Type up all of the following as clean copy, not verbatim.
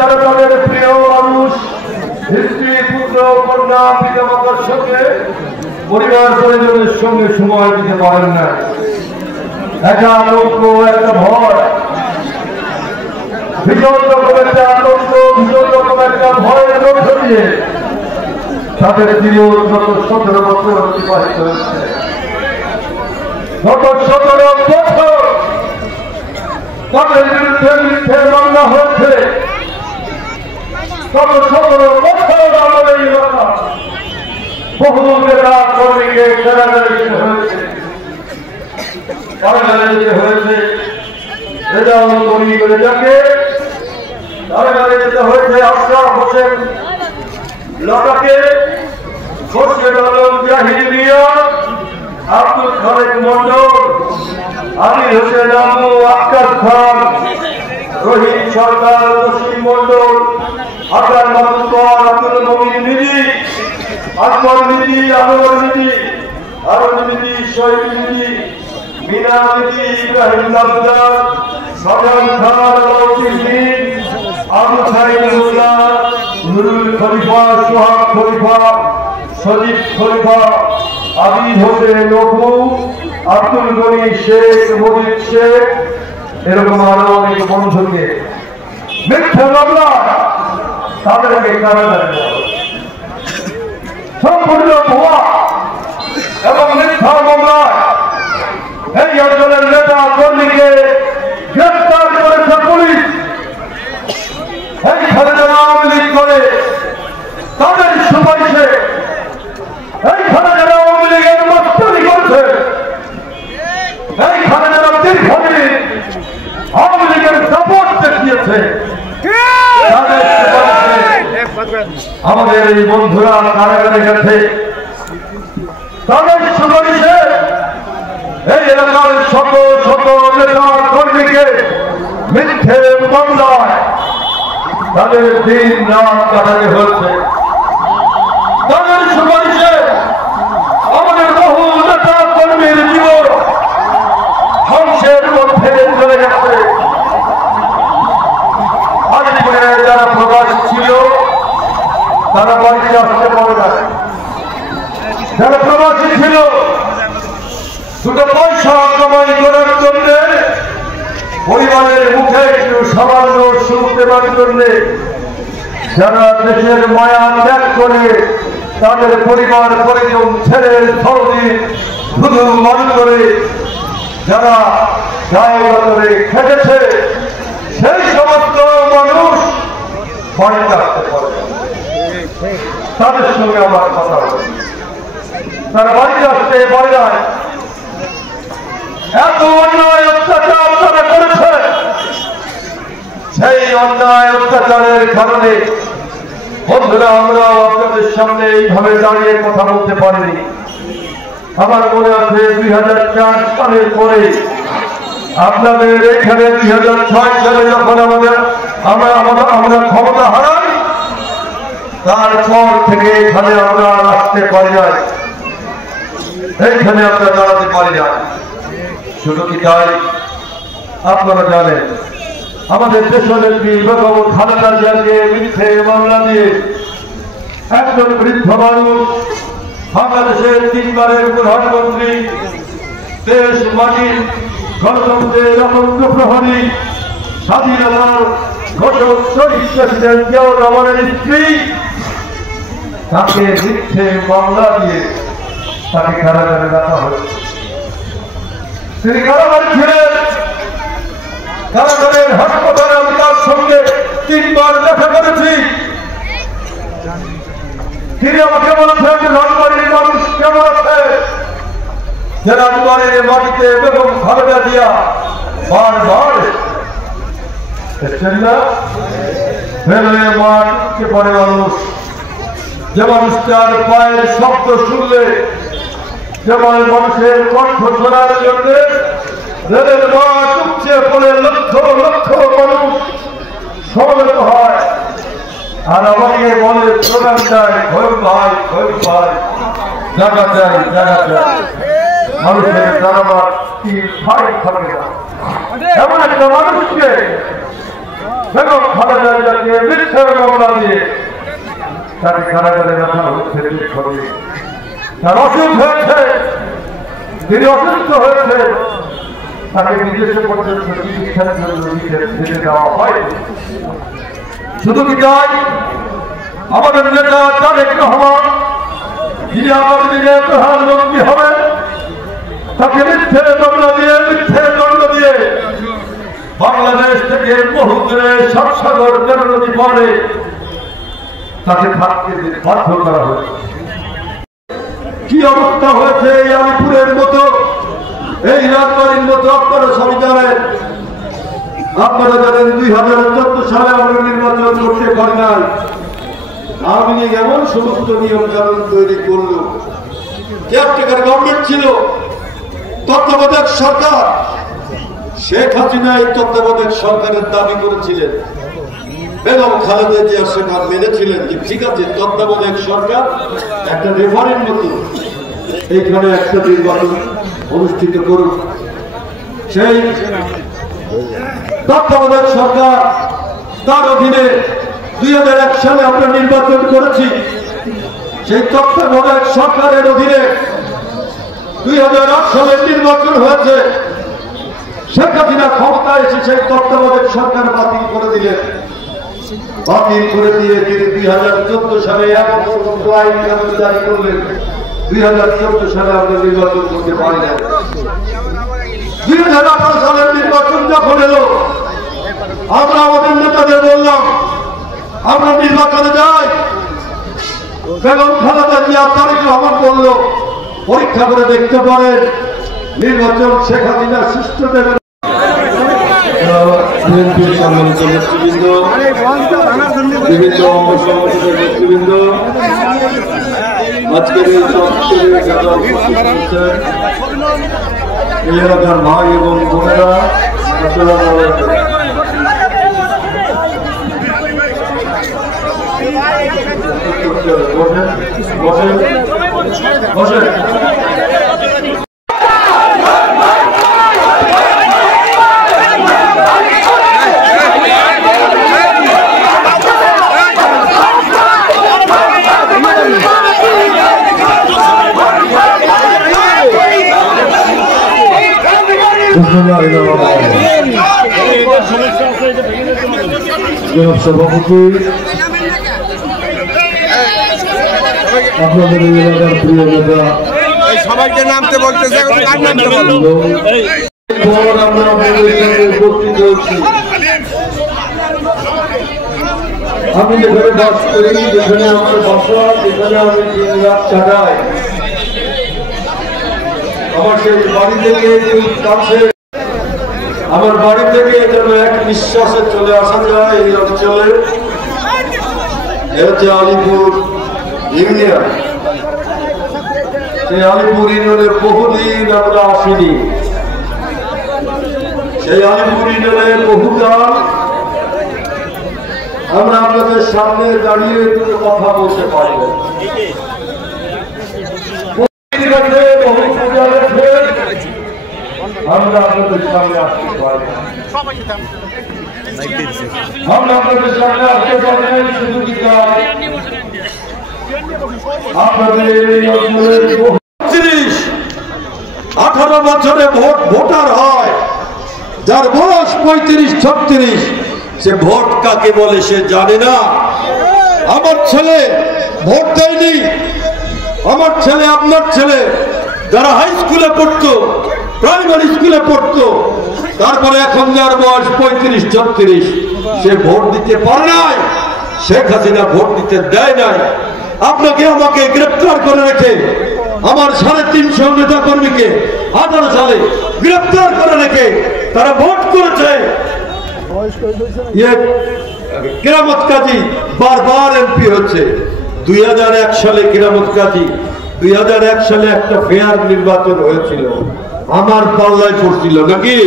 যারা তাদের প্রিয় মানুষ, স্ত্রী, পুত্র, কন্যা, পিতা মাতার সঙ্গে, পরিবার পরিজনের সঙ্গে সময় দিতে পারেন না। একটা আতঙ্ক, একটা ভয়, ভীষণ রকম একটা আতঙ্ক, ভীষণ রকম একটা ভয়ের মধ্য দিয়ে তাদের জীবন গত 17 বছর অতিবাহিত হয়েছে। গত 17 বছর তাদের বিরুদ্ধে মিথ্যে মামলা হয়েছে। গত 17 বছর আমাদের এই এলাকা বহু নেতা কর্মীকে কারাগারে যেতে হয়েছে, কারাগারে যেতে হয়েছে। রেজাউল কর্মী করে যাকে কারাগারে যেতে হয়েছে। আশরাফ হোসেন লতাকে, খোরশেদ আলম জাহিদ মিয়া, আব্দুল খালেক মন্ডল, আমির হোসেন আবু, আক্তার খান, রহিম সরকার, জসিম মন্ডল, আকার মাতুব্বর, আব্দুল মমিন নিধি, আকবর নিধি, আনোয়ার নিধি, আরুন নিধি, শহীদ নিধি, মিনা নিধি, ইব্রাহিম লাবদার, সাজান খান, আলাউদ্দিন মির, আবু সাইদুল্লাহ, নুরুল খলিফা, সোহাগ খলিফা, সজীব খলিফা, আবিদ হোসেন অপু, আব্দুল গনি শেখ, মজিদ শেখ, এরকম আরো অনেক বন্ধুকে মিথ্যা মামলা তাদেরকে কারাগারে দেওয়া হয়েছে। সম্পূর্ণ ভুয়া এবং মিথ্যা মামলায় এই অঞ্চলের নেতা কর্মীকে গ্রেফতার করেছে পুলিশ। এইখানে যারা আওয়ামী লীগ করে তাদের সুপারিশে, এইখানে যারা আওয়ামী লীগের মস্তানি করছে, এইখানে যারা দীর্ঘদিন আওয়ামী লীগের সাপোর্ট দেখিয়েছে, আমাদের এই বন্ধুরা কারাগারে গেছে। তাদের সুপারিশে এই এলাকার শত শত নেতা কর্মীকে মিথ্যে মামলায় তাদের দিন রাত কাটাতে হচ্ছে। তাদের সুপারিশে আমাদের বহু নেতা কর্মীর জীবন ধ্বংসের মধ্যে চলে গেছে। আজীবনে যারা প্রবাসী ছিল তারা বাড়িতে আসতে পারে না। যারা প্রবাসী ছিল দুটো পয়সা কামাই করার জন্য, পরিবারের মুখে একটু সামান্য সুখ দেওয়ার জন্য, যারা দেশের মায়া ত্যাগ করে তাদের পরিবার পরিজন ছেড়ে সৌদি শুধু মন করে যারা জায়গা করে খেটেছে, সেই সমস্ত মানুষ বাড়িতে আসতে পারে। তাদের সঙ্গে আমার কথা হবে, তারা বাড়িতে আসতে পারে না। এত অন্যায় অত্যাচার তারা করেছে, সেই অন্যায় অত্যাচারের কারণে বন্ধুরা আমরাও আপনাদের সামনে এইভাবে দাঁড়িয়ে কথা বলতে পারিনি। আমার মনে আছে 2004 সালের পরে আপনাদের এখানে 2006 সালে যখন আমরা ক্ষমতা হারাই, তারপর থেকে এখানে আমরা আসতে পারি না, এইখানে আমরা দাঁড়াতে পারি না। শুধু কি তাই, আপনারা জানেন আমাদের দেশনেত্রী বেগম খালেদা জিয়াকে মিথ্যে মামলা দিয়ে একজন বৃদ্ধ মানুষ, বাংলাদেশের 3 বারের প্রধানমন্ত্রী, দেশ মাটির গণতন্ত্রের অনন্ত প্রহরী, স্বাধীনতার ঘোষক শহীদ প্রেসিডেন্ট জিয়াউর রহমানের স্ত্রী, তাকে মিথ্যে মামলা দিয়ে তাকে কারাগারে রাখা হয়েছে। তিনি কারাগারে ছিলেন। কারাগারের হাসপাতালে আমি তার সঙ্গে 3 বার দেখা করেছি। তিনি আমাকে বলেছেন যে রাজবাড়ির মানুষ কেমন আছে, যে রাজবাড়ির মাটিতে বেগম খালেদা জিয়া বারবার এসেছেন না, ফেলে মাঠকে পড়ে মানুষ, যে মানুষটার পায়ের শব্দ শুনলে, যেমন মানুষের কণ্ঠ শোনার জন্য রেলের মাঠ উপচে পড়ে লক্ষ লক্ষ মানুষ সমবেত হয়, আর আমাকে বলে প্রধান চাই, ভয় ভাই, ভয় ভাই, জায়গা চাই, জায়গা চাই। মানুষের দাঁড়াবার কি ঠাই থাকে না। এমন একটা মানুষকে বেগম খালেদা জিয়াকে মিথ্যের মামলা দিয়ে তাকে কারাগারে রাখা হচ্ছে। তার অসুখ হয়েছে, তিনি অসুস্থ হয়েছে, তাকে বিদেশে পর্যন্ত চিকিৎসার জন্য ছেড়ে দেওয়া হয়। শুধু কি তাই, আমাদের নেতা তারেক রহমান যিনি আগামী দিনে প্রধানমন্ত্রী হবেন, তাকে মিথ্যে মামলা দিয়ে মিথ্যে দণ্ড দিয়ে বাংলাদেশ থেকে বহু দূরে সাতসাগর নদী পরে তাকে থাকতে বাধ্য করা হয়েছে। কি অবস্থা হয়েছে এই আলিপুরের মতো, এই রাজবাড়ির মতো আপনারা সবাই জানেন। আপনারা জানেন 2014 সালে আমরা নির্বাচন করতে পারি নাই। আওয়ামী লীগ এমন সমস্ত নিয়ম কানুন তৈরি করল, কেয়ারটেকার গভর্নমেন্ট ছিল, তত্ত্বাবধায়ক সরকার। শেখ হাসিনা এই তত্ত্বাবধায়ক সরকারের দাবি করেছিলেন, বেগম খালেদা জিয়া সেটা মেনেছিলেন যে ঠিক আছে তত্ত্বাবধায়ক সরকার একটা রেফারেন্ড মতো এইখানে একটা নির্বাচন অনুষ্ঠিত করুন। সেই তত্ত্বাবধায়ক সরকার, তার অধীনে 2001 সালে আমরা নির্বাচন করেছি। সেই তত্ত্বাবধায়ক সরকারের অধীনে 2008 সালে নির্বাচন হয়েছে। শেখ হাসিনা ক্ষমতায় এসে সেই তত্ত্বাবধায়ক সরকার বাতিল করে দিলেন। বাতিল করে দিয়ে তিনি 2014 সালে আইন কানুন জারি করলেন। 2014 সালে আমরা নির্বাচন করতে পারি না। 2018 সালের নির্বাচন যখন এলো, আমরা আমাদের নেতাদের বললাম আমরা নির্বাচনে যাই। বেগম খালেদা জিয়া তারেক রহমান বলল পরীক্ষা করে দেখতে পারেন নির্বাচন শেখ হাসিনা সুষ্ঠু দেবেন। বিএনপির সম্মানিত নেতৃবৃন্দ, বিভিন্ন অঙ্গ সংগঠনের নেতৃবৃন্দ, আজকের এই এই এলাকার ভাই এবং বোনেরা, বসেন বসেন। সভাপতি, আপনাদের এলাকার প্রিয় নেতা, সবাইকে নামতে বলতেছে, আমরা উপস্থিত হচ্ছি। আমি যেখানে বাস করি, যেখানে আমার বাসা, যেখানে আমি দিন রাত কাটাই, আমার সেই বাড়ি থেকে কাছে, আমার বাড়ি থেকে যেন এক নিঃশ্বাসে চলে আসা যায় এই অঞ্চলে। হচ্ছে আলিপুর ইউনিয়ন। সেই আলিপুর ইউনিয়নে বহুদিন আমরা আসিনি। সেই আলিপুর ইউনিয়নে বহুকাল আমরা আপনাদের সামনে দাঁড়িয়ে কথা বলতে পারি না। আমরা আপনাদের সামনে আসতে পারি, আমরা আপনাদের সামনে আসতে পারি শুধু কি আপনাদের এই অঞ্চলের 18 বছরে ভোটার হয়, যার বয়স 35-36, সে ভোট কাকে বলে সে জানে না। আমার ছেলে ভোট দেয়নি, আমার ছেলে, আপনার ছেলে যারা হাই স্কুলে পড়তো, প্রাইমারি স্কুলে পড়তো, তারপরে এখন যার বয়স 35-36, সে ভোট দিতে পারে নাই। শেখ হাসিনা ভোট দিতে দেয় নাই। আপনাকে আমাকে গ্রেপ্তার করে রেখে, আমার 350 নেতা কর্মীকে 18 সালে গ্রেপ্তার করে রেখে তারা ভোট করেছে। কেরামত কাজী বারবার এমপি হচ্ছে। 2001 সালে কেরামত কাজী, 2001 সালে একটা ফেয়ার নির্বাচন হয়েছিল, আমার পাল্লায় পড়ছিল নাকি?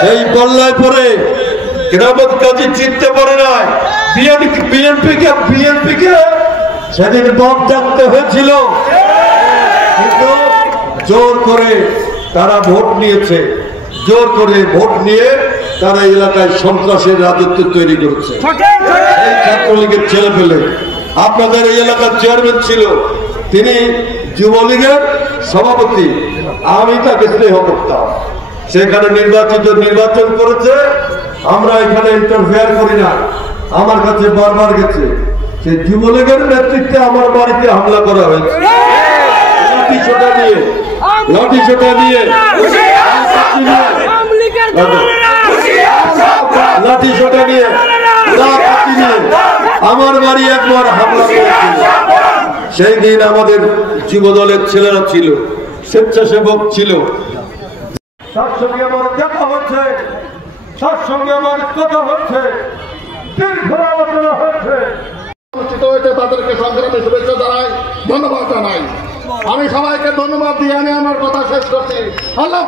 সেই পাল্লায় পড়ে কেরামত কাজী জিততে পারে নাই। বিএনপিকে সেদিন বাদ ডাকতে হয়েছিল, কিন্তু জোর করে তারা ভোট নিয়েছে। জোর করে ভোট নিয়ে তারা এই এলাকায় সন্ত্রাসের রাজত্ব তৈরি করেছে। এই ছাত্রলীগের ছেলে পেলে আপনাদের এই এলাকার চেয়ারম্যান ছিল, তিনি যুবলীগের সভাপতি, আমি তাকে স্নেহ করতাম। সেখানে নির্বাচন করেছে, আমরা এখানে ইন্টারফেয়ার করি না। আমার কাছে বারবার গেছে, সেই যুবলীগের নেতৃত্বে আমার বাড়িতে হামলা করা হয়েছে লাঠি সোটা নিয়ে আমার বাড়ি একবার হামলা করেছিল। সেই দিন আমাদের যুব দলের ছেলেরা ছিল, স্বেচ্ছাসেবক ছিল, তার সঙ্গে আমার দেখা হচ্ছে, তার সঙ্গে আমার কথা হচ্ছে, দীর্ঘ আলোচনা হচ্ছে। তাদেরকে সংগ্রামে শুভেচ্ছা জানাই, ধন্যবাদ জানাই। আমি সবাইকে ধন্যবাদ দিয়ে আমি আমার কথা শেষ করছি। আল্লাহ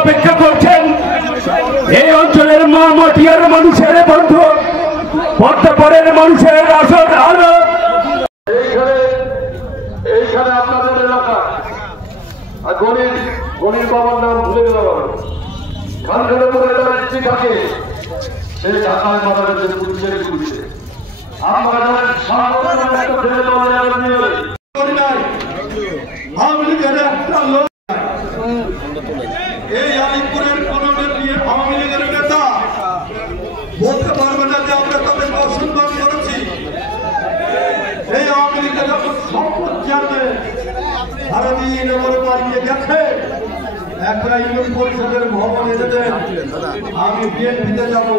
অপেক্ষা করছেন এই অঞ্চলের মা মাটিয়ার মানুষের বন্ধু, বর্তমানের মানুষের আসল আলো। এইখানে আপনাদের এলাকা গণির বাবার নাম ভুলে গেলাম, খানখানে পরে তার ইচ্ছে থাকে, সেই ঢাকায় মারা গেছে পুলিশের গুলিতে। আমরা এই আলিপুরের কোন আওয়ামী লীগের নেতা বলতে পারবে না যে আমরা তাদের অসম্মান করেছি। এই আওয়ামী লীগের সম্পদ চেয়ারম্যান সারাদিন আমার বাড়িতে গেছে, একটা ইউনিয়ন পরিষদের ভবন এনে দেন, আমি বিএনপিতে যাবো।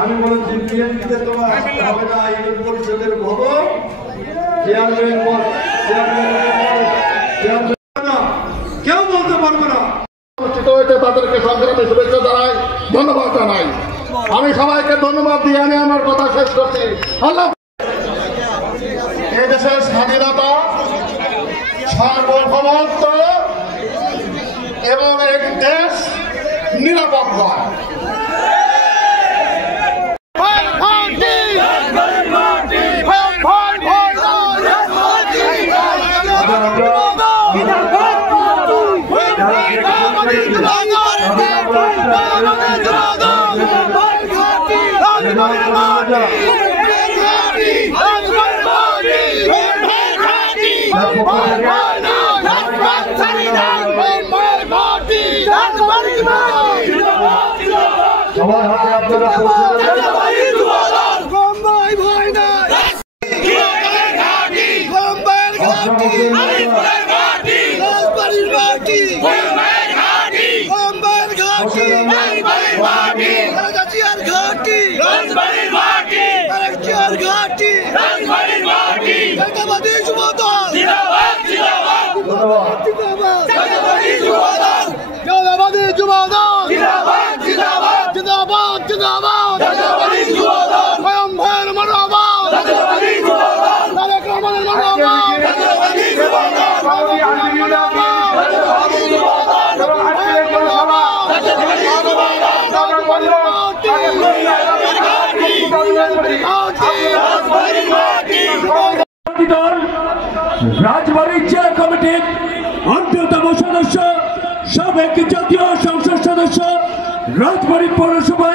আমি বলেছি বিএনপিতে তোমার হবে না, ইউনিয়ন পরিষদের ভবন চেয়ারম্যান কেউ বলতে পারবে না। তাদেরকে সংগ্রামে শুভেচ্ছা জানাই, ধন্যবাদ জানাই। আমি সবাইকে ধন্যবাদ দিয়ে আমি আমার কথা শেষ করছি। আল্লাহ এই দেশের স্বাধীনতা, সার্বভৌমত্ব এবং এক দেশ নিরাপদ হয়। সবার হাতে আপনারা রাজবাড়ির জেলা কমিটির সদস্য, সাবেক জাতীয় সংসদ সদস্য, রাজবাড়ী পৌরসভা